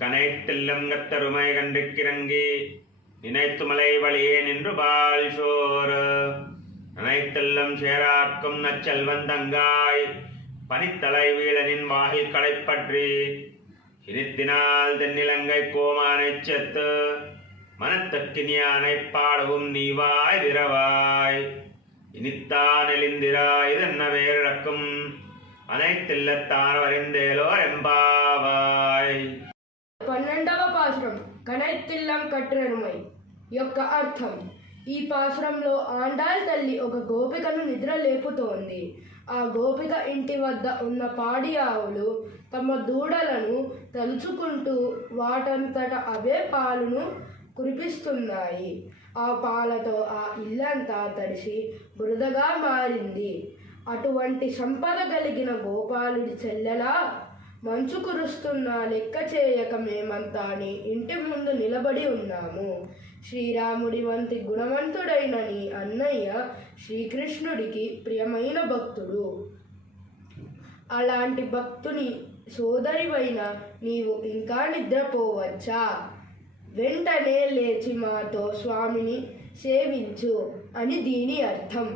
கனைத்தெல்லம் கத்தருமை கண்டிக்கிறங்கி நினைத்துமலை வழியே நின்று பால்சோர் நினைத்தெல்லம் சேராக்கும் நச்செல்வந்தங்காய் பனித்தலை வீழனின் வாகில் களைப்பற்றி இனித்தினால் தென்னிலங்கை கோமானை செத்து மனத்தக்கினியானை பாடவும் நீவாய் திரவாய் இனித்தான் எளிந்திராய் இதென்ன வேறக்கும் அனைத்தில்லத்தான் வரிந்தேலோர் ఎంబావాయ్. 12వ పాసురం కనైతిల్లం కట్టెరుమై యొక్క అర్థం. ఈ పాసురంలో ఆండాల్ తల్లి ఒక గోపికను నిద్ర లేపుతోంది. ఆ గోపిక ఇంటి వద్ద ఉన్న పాడి ఆవులు తమ దూడలను తలుచుకుంటూ వాటంతట అవే పాలును కురిపిస్తున్నాయి. ఆ పాలతో ఆ ఇల్లంతా తడిసి బురదగా మారింది. అటువంటి సంపద కలిగిన గోపాలుడి చెల్లెలా మంచు కురుస్తున్నా లెక్క చేయక మేమంతా నీ ఇంటి ముందు నిలబడి ఉన్నాము. శ్రీరాముడి వంటి గుణవంతుడైన నీ అన్నయ్య శ్రీకృష్ణుడికి ప్రియమైన భక్తుడు. అలాంటి భక్తుని సోదరివైన నీవు ఇంకా నిద్రపోవచ్చా? వెంటనే లేచి మాతో స్వామిని సేవించు అని దీని అర్థం.